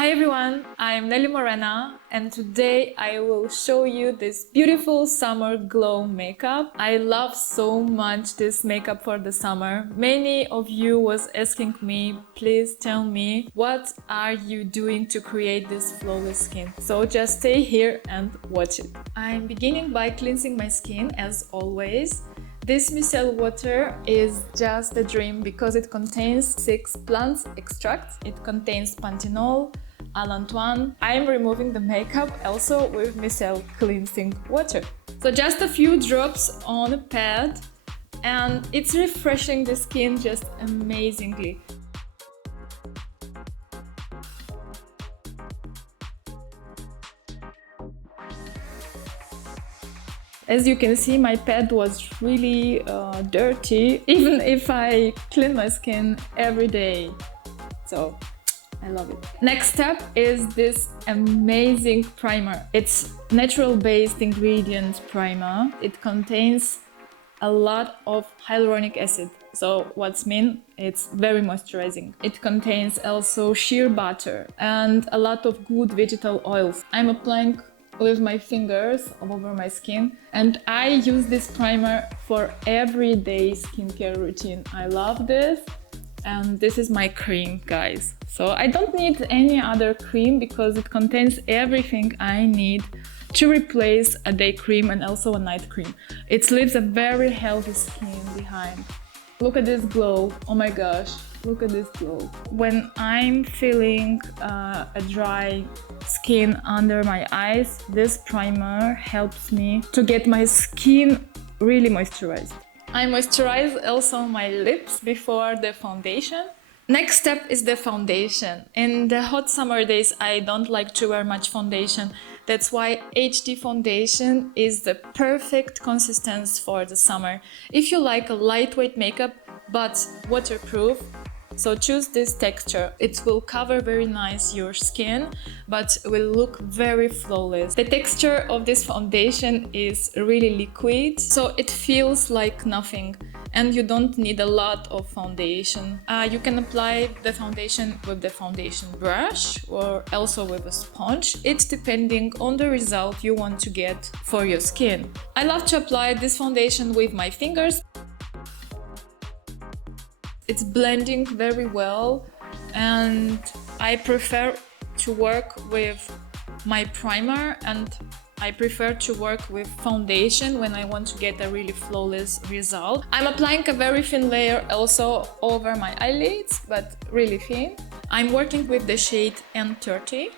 Hi everyone, I'm Nelly Morena and today I will show you this beautiful summer glow makeup. I love so much this makeup for the summer. Many of you was asking me, please tell me what are you doing to create this flawless skin. So just stay here and watch it. I'm beginning by cleansing my skin as always. This Micell water is just a dream because it contains 6 plant extracts. It contains panthenol, allantoin. I'm removing the makeup also with Micell cleansing water. So just a few drops on a pad and it's refreshing the skin just amazingly. As you can see, my pad was really dirty, even if I clean my skin every day. So I love it. Next step is this amazing primer. It's natural-based ingredient primer. It contains a lot of hyaluronic acid. So what's mean? It's very moisturizing. It contains also shea butter and a lot of good vegetable oils. I'm applying with my fingers all over my skin and I use this primer for everyday skincare routine. I love this and this is my cream, guys. So I don't need any other cream because it contains everything I need to replace a day cream and also a night cream. It leaves a very healthy skin behind. Look at this glow, oh my gosh, look at this glow. When I'm feeling a dry skin under my eyes, this primer helps me to get my skin really moisturized. I moisturize also my lips before the foundation. Next step is the foundation. In the hot summer days, I don't like to wear much foundation. That's why HD foundation is the perfect consistency for the summer. If you like a lightweight makeup but waterproof, so choose this texture. It will cover very nice your skin, but will look very flawless. The texture of this foundation is really liquid, so it feels like nothing. And you don't need a lot of foundation. You can apply the foundation with the foundation brush or also with a sponge. It's depending on the result you want to get for your skin. I love to apply this foundation with my fingers. It's blending very well and I prefer to work with my primer and I prefer to work with foundation when I want to get a really flawless result. I'm applying a very thin layer also over my eyelids, but really thin. I'm working with the shade N30.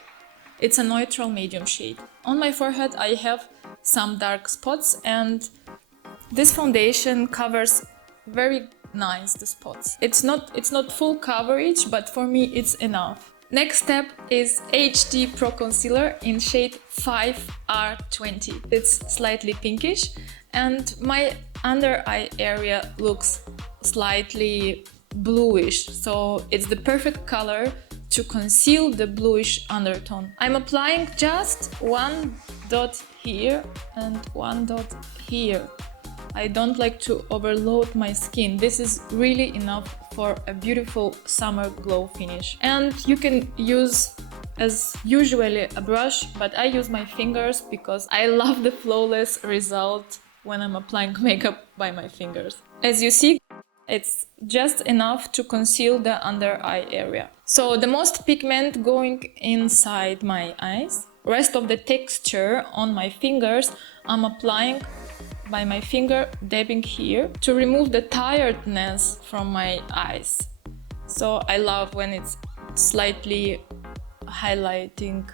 It's a neutral medium shade. On my forehead I have some dark spots and this foundation covers very nice the spots. It's not full coverage, but for me it's enough. Next step is HD Pro Concealer in shade 5R20. It's slightly pinkish and my under eye area looks slightly bluish, so it's the perfect color to conceal the bluish undertone. I'm applying just one dot here and one dot here. I don't like to overload my skin. This is really enough for a beautiful summer glow finish. And you can use, as usually, a brush, but I use my fingers because I love the flawless result when I'm applying makeup by my fingers. As you see, it's just enough to conceal the under eye area. So the most pigment going inside my eyes. Rest of the texture on my fingers, I'm applying by my finger, dabbing here to remove the tiredness from my eyes. So I love when it's slightly highlighting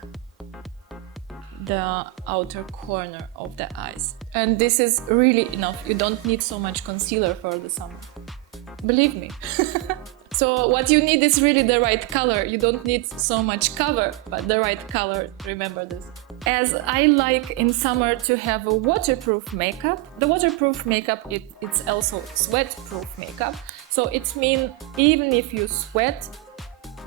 the outer corner of the eyes. And this is really enough. You don't need so much concealer for the summer. Believe me. So what you need is really the right color. You don't need so much cover, but the right color, remember this. As I like in summer to have a waterproof makeup, the waterproof makeup, it's also sweat-proof makeup. So it means even if you sweat,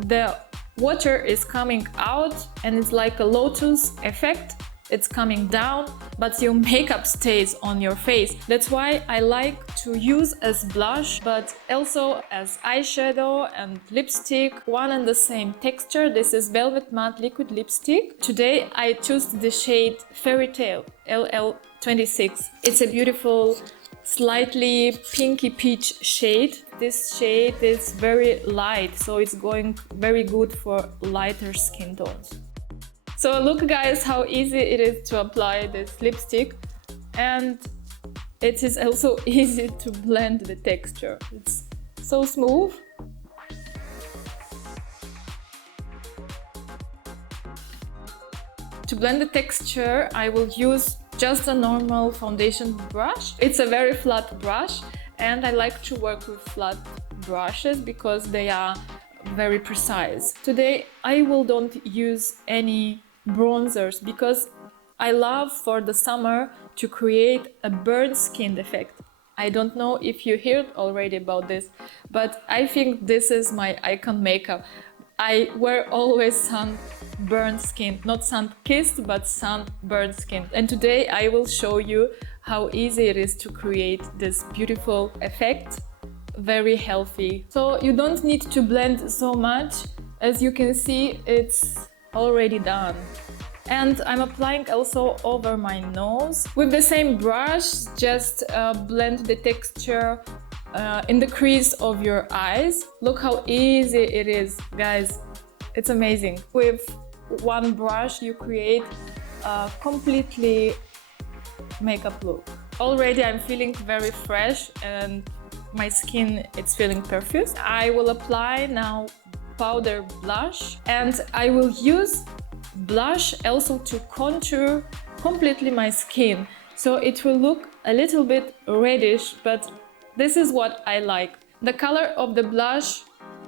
the water is coming out and it's like a lotus effect. it's coming down, but your makeup stays on your face. That's why I like to use as blush, but also as eyeshadow and lipstick, one and the same texture. This is Velvet Matte Liquid Lipstick. Today I choose the shade Fairy Tale LL26. It's a beautiful, slightly pinky peach shade. This shade is very light, so it's going very good for lighter skin tones. So look guys how easy it is to apply this lipstick, and it is also easy to blend the texture. It's so smooth. To blend the texture, I will use just a normal foundation brush. It's a very flat brush, and I like to work with flat brushes because they are very precise. Today I don't use any bronzers because I love for the summer to create a burnt skin effect. I don't know if you heard already about this, but I think this is my icon makeup. I wear always sunburned skin, not sun-kissed, but sunburned skin. And today I will show you how easy it is to create this beautiful effect, very healthy. So you don't need to blend so much. As you can see, it's already done. And I'm applying also over my nose. With the same brush, just blend the texture in the crease of your eyes. Look how easy it is, guys. It's amazing. With one brush, you create a completely makeup look. Already I'm feeling very fresh and my skin it's feeling perfect. I will apply now powder blush, and I will use blush also to contour completely my skin, so it will look a little bit reddish, but this is what I like. The color of the blush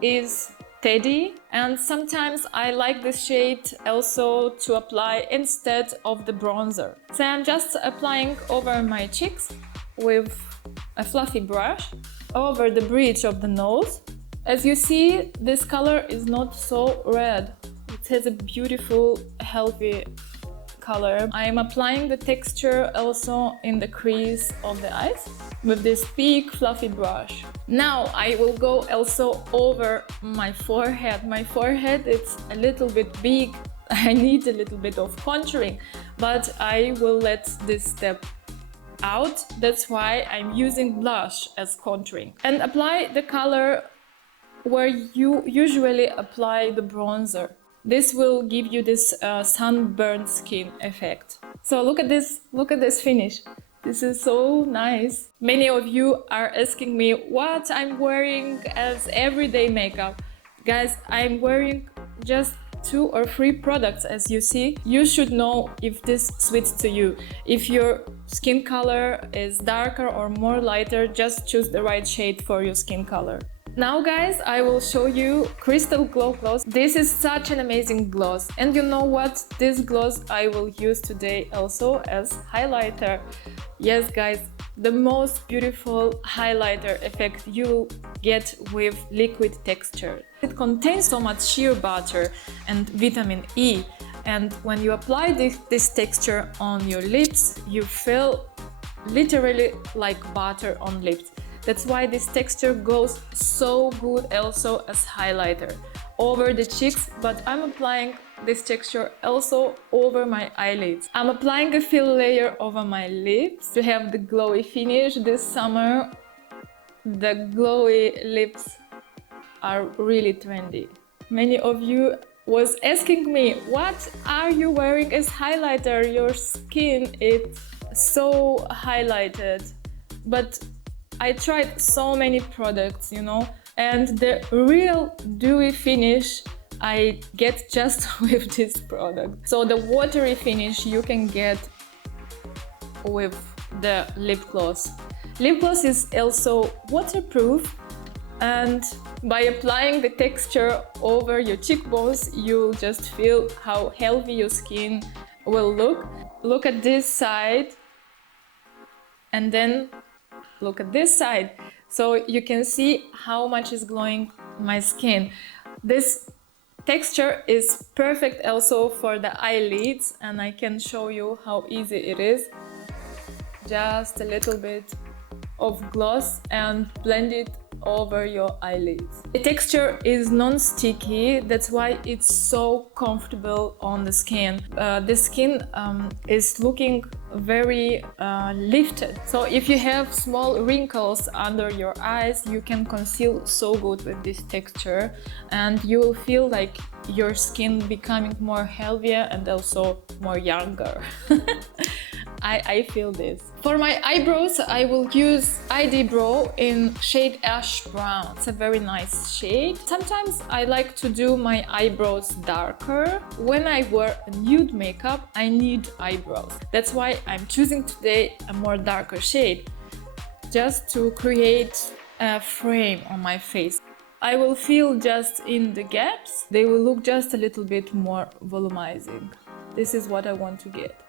is Teddy, and sometimes I like this shade also to apply instead of the bronzer. So I'm just applying over my cheeks with a fluffy brush over the bridge of the nose. As you see, this color is not so red. It has a beautiful, healthy color. I am applying the texture also in the crease of the eyes with this big fluffy brush. Now I will go also over my forehead. My forehead is a little bit big. I need a little bit of contouring, but I will let this step out. That's why I'm using blush as contouring. And apply the color where you usually apply the bronzer. This will give you this sunburned skin effect. So look at this finish. This is so nice. Many of you are asking me what I'm wearing as everyday makeup. Guys, I'm wearing just 2 or 3 products, as you see. You should know if this suits to you. If your skin color is darker or more lighter, just choose the right shade for your skin color. Now guys, I will show you Crystal Glow Gloss. This is such an amazing gloss, and you know what? This gloss I will use today also as highlighter. Yes guys, the most beautiful highlighter effect you get with liquid texture. It contains so much shea butter and vitamin E, and when you apply this texture on your lips, you feel literally like butter on lips. That's why this texture goes so good also as highlighter over the cheeks, but I'm applying this texture also over my eyelids. I'm applying a fill layer over my lips to have the glowy finish. This summer, the glowy lips are really trendy. Many of you was asking me, what are you wearing as highlighter? Your skin is so highlighted. But I tried so many products, you know, and the real dewy finish I get just with this product. So the watery finish you can get with the lip gloss. Lip gloss is also waterproof, and by applying the texture over your cheekbones, you'll just feel how healthy your skin will look. Look at this side and then look at this side, so you can see how much is glowing my skin. This Texture is perfect also for the eyelids, and I can show you how easy it is. Just a little bit of gloss and blend it over your eyelids. The texture is non-sticky, that's why it's so comfortable on the skin. The skin is looking very lifted. So if you have small wrinkles under your eyes, you can conceal so good with this texture, and you will feel like your skin becoming more healthier and also more younger. I feel this. For my eyebrows, I will use ID Brow in shade Ash Brown. It's a very nice shade. Sometimes I like to do my eyebrows darker. When I wear nude makeup, I need eyebrows. That's why I'm choosing today a more darker shade, just to create a frame on my face. I will fill just in the gaps. They will look just a little bit more volumizing. This is what I want to get.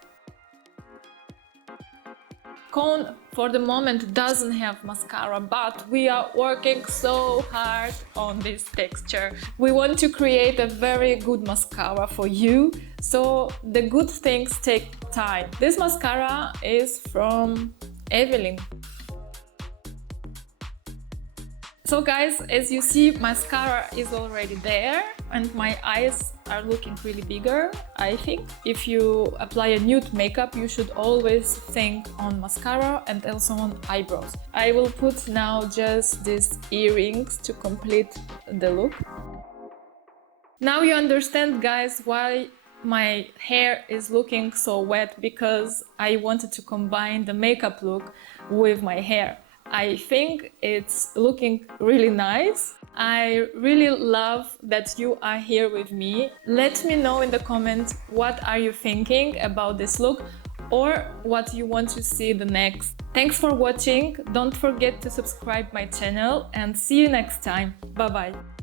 Cone for the moment doesn't have mascara, but we are working so hard on this texture. We want to create a very good mascara for you, so the good things take time. This mascara is from Evelyn. So guys, as you see, mascara is already there and my eyes are looking really bigger, I think. If you apply a nude makeup, you should always think on mascara and also on eyebrows. I will put now just these earrings to complete the look. Now you understand, guys, why my hair is looking so wet, because I wanted to combine the makeup look with my hair. I think it's looking really nice. I really love that you are here with me. Let me know in the comments what are you thinking about this look or what you want to see the next. Thanks for watching. Don't forget to subscribe my channel and see you next time. Bye bye.